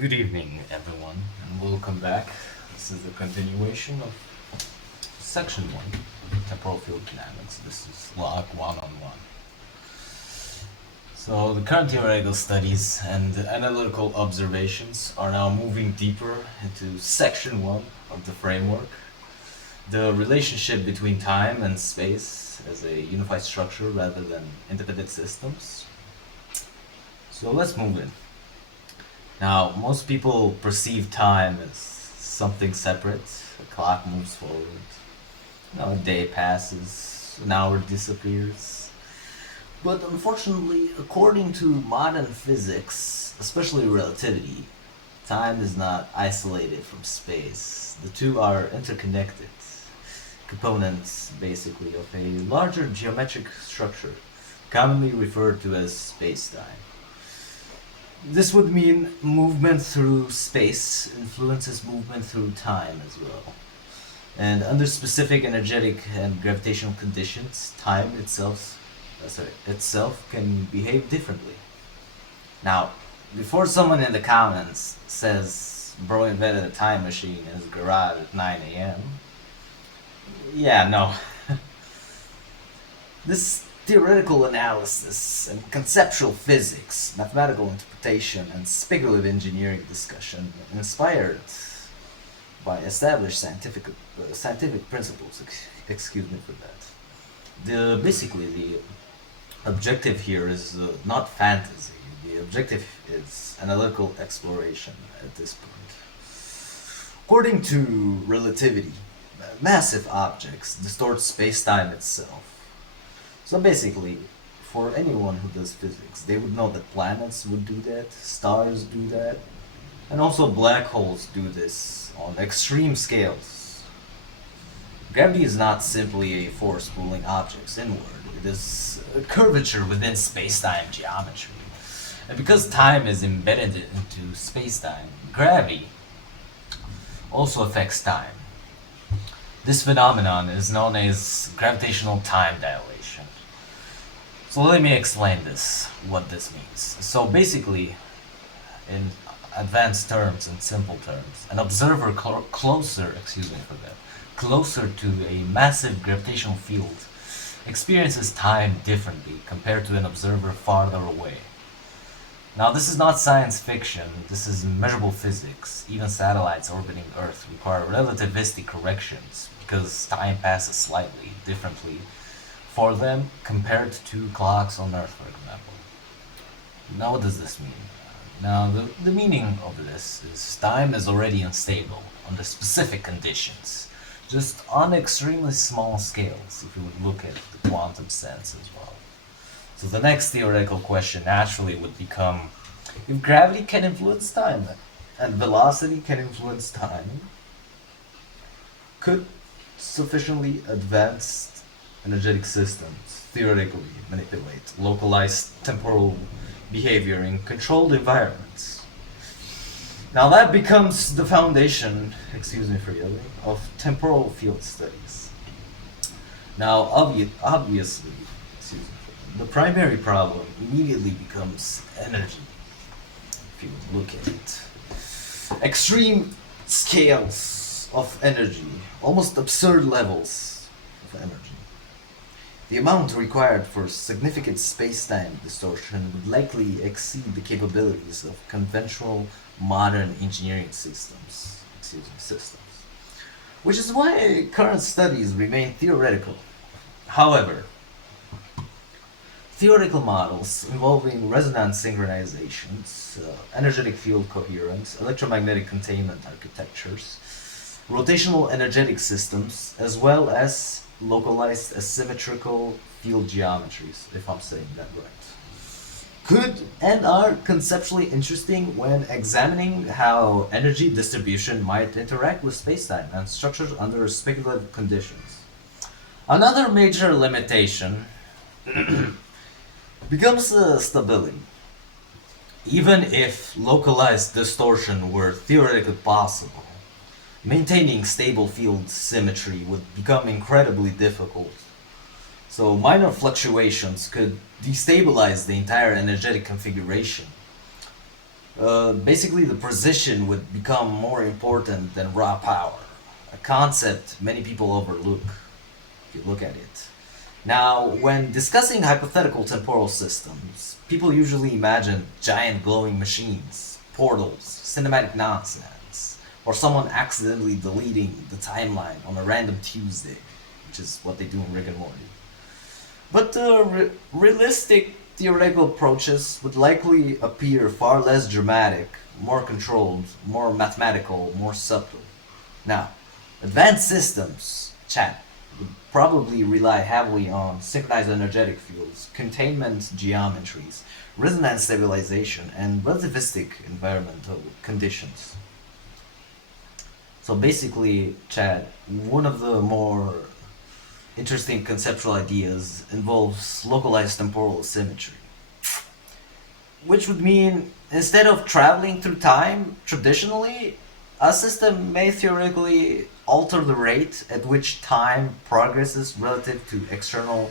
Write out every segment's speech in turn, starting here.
Good evening, everyone, and welcome back. This is the continuation of section 1, temporal field dynamics. This is log 1 on 1. So, the current theoretical studies and analytical observations are now moving deeper into section 1 of the framework, the relationship between time and space as a unified structure rather than independent systems. So, let's move in. Now, most people perceive time as something separate. A clock moves forward. A day passes, an hour disappears. But unfortunately, according to modern physics, especially relativity, time is not isolated from space. The two are interconnected components, basically, of a larger geometric structure, commonly referred to as spacetime. This would mean movement through space influences movement through time as well. And under specific energetic and gravitational conditions, time itself can behave differently. Now, before someone in the comments says bro invented a time machine in his garage at 9 a.m., yeah, no. This theoretical analysis and conceptual physics, mathematical interpretation, and speculative engineering discussion inspired by established scientific principles. Excuse me for that. Basically the objective here is not fantasy. The objective is analytical exploration at this point. According to relativity, massive objects distort space-time itself. So basically, for anyone who does physics, they would know that planets would do that, stars do that, and also black holes do this on extreme scales. Gravity is not simply a force pulling objects inward, it is a curvature within space-time geometry. And because time is embedded into space-time, gravity also affects time. This phenomenon is known as gravitational time dilation. So let me explain what this means. So basically, in advanced terms and simple terms, an observer closer to a massive gravitational field experiences time differently compared to an observer farther away. Now, this is not science fiction, this is measurable physics. Even satellites orbiting Earth require relativistic corrections because time passes slightly differently for them compared to clocks on Earth, for example. Now, what does this mean? Now, the meaning of this is time is already unstable under specific conditions, just on extremely small scales, if you would look at the quantum sense as well. So the next theoretical question naturally would become, if gravity can influence time and velocity can influence time, could sufficiently advanced energetic systems theoretically manipulate localized temporal behavior in controlled environments? Now that becomes the foundation, of temporal field studies. Now, obviously, the primary problem immediately becomes energy, if you look at it. Extreme scales of energy, almost absurd levels of energy. The amount required for significant space-time distortion would likely exceed the capabilities of conventional modern engineering systems, which is why current studies remain theoretical. However, theoretical models involving resonance synchronizations, energetic field coherence, electromagnetic containment architectures, rotational energetic systems, as well as localized asymmetrical field geometries, if I'm saying that right, could and are conceptually interesting when examining how energy distribution might interact with spacetime and structures under speculative conditions. Another major limitation becomes stability. Even if localized distortion were theoretically possible, maintaining stable field symmetry would become incredibly difficult. So minor fluctuations could destabilize the entire energetic configuration. Basically, the precision would become more important than raw power, a concept many people overlook if you look at it. Now, when discussing hypothetical temporal systems, people usually imagine giant glowing machines, portals, cinematic nonsense, or someone accidentally deleting the timeline on a random Tuesday, which is what they do in Rick and Morty. But realistic theoretical approaches would likely appear far less dramatic, more controlled, more mathematical, more subtle. Now, advanced systems, chat, would probably rely heavily on synchronized energetic fields, containment geometries, resonance stabilization, and relativistic environmental conditions. So basically, Chad, one of the more interesting conceptual ideas involves localized temporal symmetry, which would mean instead of traveling through time traditionally, a system may theoretically alter the rate at which time progresses relative to external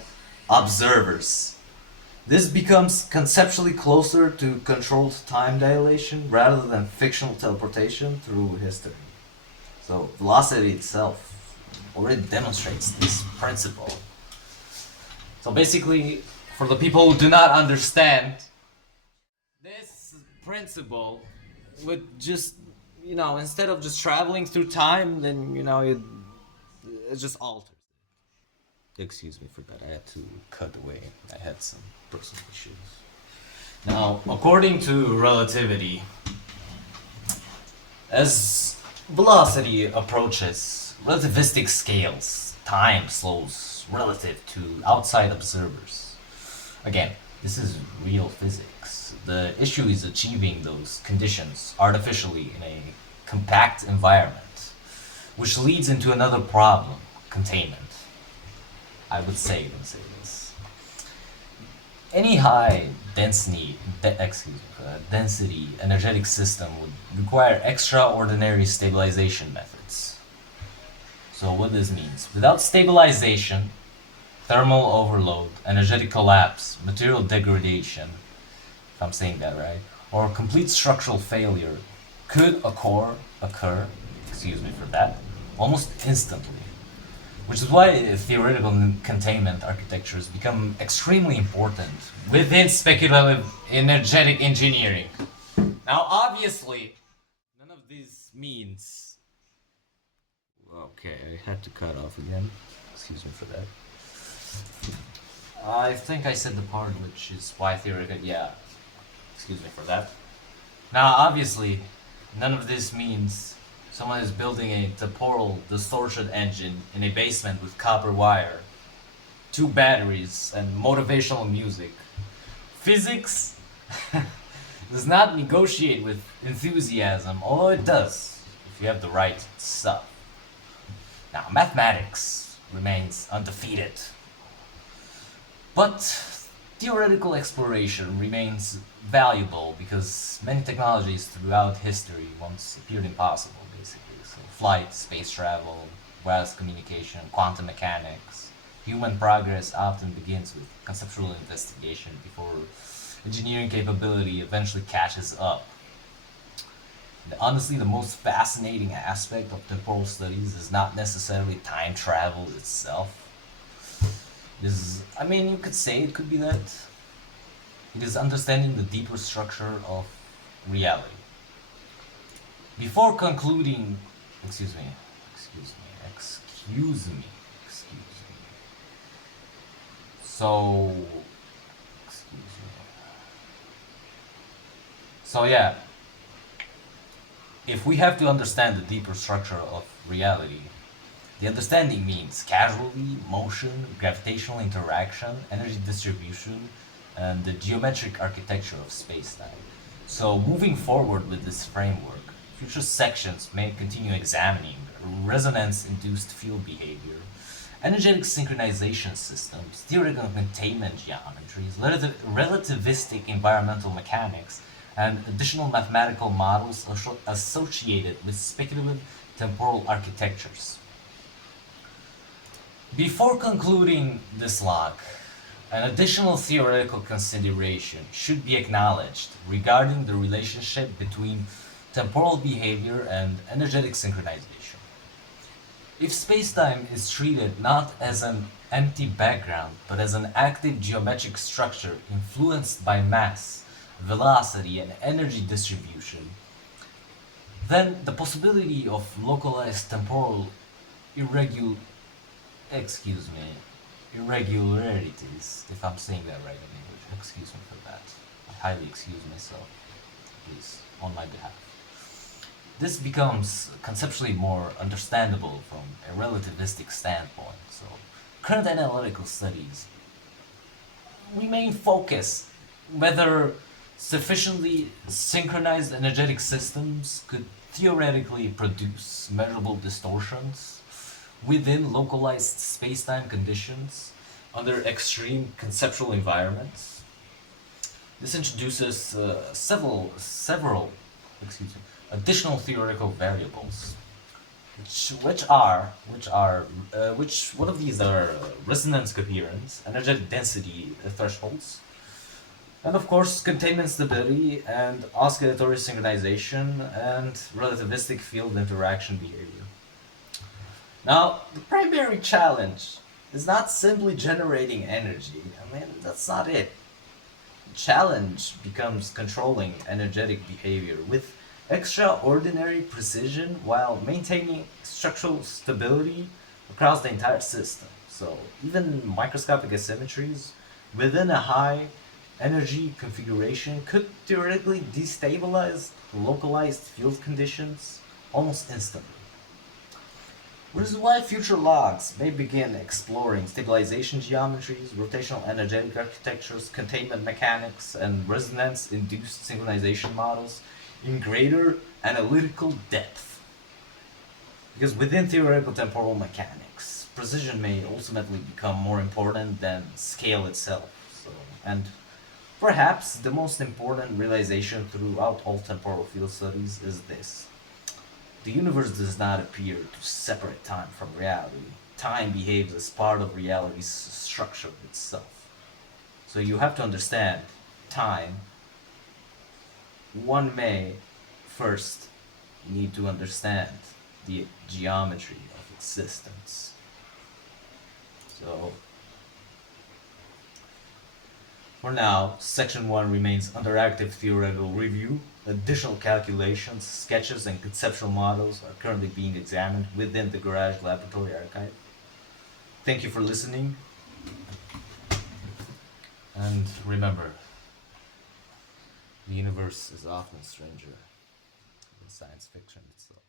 observers. This becomes conceptually closer to controlled time dilation rather than fictional teleportation through history. So, velocity itself already demonstrates this principle. So, basically, for the people who do not understand, this principle would just, instead of just traveling through time, then, it just alters. Excuse me for that. I had to cut away. I had some personal issues. Now, according to relativity, as velocity approaches relativistic scales, time slows relative to outside observers. Again, this is real physics. The issue is achieving those conditions artificially in a compact environment, which leads into another problem, containment. I would say this. Any high density energetic system would require extraordinary stabilization methods. So what this means, without stabilization, thermal overload, energetic collapse, material degradation, if I'm saying that right, or complete structural failure could occur, excuse me for that, almost instantly. Which is why theoretical containment architectures become extremely important within speculative energetic engineering. Now, obviously, none of this means. Okay, I had to cut off again. Excuse me for that. I think I said the part which is why theoretical. Yeah, excuse me for that. Now, obviously, none of this means someone is building a temporal distortion engine in a basement with copper wire, 2 batteries, and motivational music. Physics does not negotiate with enthusiasm, although it does if you have the right stuff. Now, mathematics remains undefeated, but theoretical exploration remains valuable because many technologies throughout history once appeared impossible, basically. So flight, space travel, wireless communication, quantum mechanics. Human progress often begins with conceptual investigation before engineering capability eventually catches up. Honestly, the most fascinating aspect of temporal studies is not necessarily time travel itself. You could say it could be that. It is understanding the deeper structure of reality. Before concluding, excuse me. So, excuse me. So yeah, if we have to understand the deeper structure of reality, the understanding means causality, motion, gravitational interaction, energy distribution, and the geometric architecture of spacetime. So moving forward with this framework, future sections may continue examining resonance-induced field behavior, energetic synchronization systems, theoretical containment geometries, relativistic environmental mechanics, and additional mathematical models associated with speculative temporal architectures. Before concluding this log, An additional theoretical consideration should be acknowledged regarding the relationship between temporal behavior and energetic synchronization. If spacetime is treated not as an empty background, but as an active geometric structure influenced by mass, velocity, and energy distribution, then the possibility of localized temporal irregular excuse me, irregularities, if I'm saying that right in English. Excuse me for that. I highly excuse myself, please, on my behalf. This becomes conceptually more understandable from a relativistic standpoint. So, current analytical studies remain focused whether sufficiently synchronized energetic systems could theoretically produce measurable distortions within localized spacetime conditions under extreme conceptual environments. This introduces several additional theoretical variables, which one of these are resonance coherence, energetic density thresholds, and of course containment stability and oscillatory synchronization and relativistic field interaction behavior. Now, the primary challenge is not simply generating energy. I mean, that's not it. The challenge becomes controlling energetic behavior with extraordinary precision while maintaining structural stability across the entire system. So, even microscopic asymmetries within a high energy configuration could theoretically destabilize localized field conditions almost instantly. Which is why future logs may begin exploring stabilization geometries, rotational energetic architectures, containment mechanics, and resonance-induced synchronization models in greater analytical depth. Because within theoretical temporal mechanics, precision may ultimately become more important than scale itself. So, and perhaps the most important realization throughout all temporal field studies is this: the universe does not appear to separate time from reality. Time behaves as part of reality's structure itself. So you have to understand time. One may first need to understand the geometry of existence. So, for now, Section 1 remains under active theoretical review. Additional calculations, sketches, and conceptual models are currently being examined within the Garage Laboratory Archive. Thank you for listening, and remember, the universe is often stranger than science fiction itself.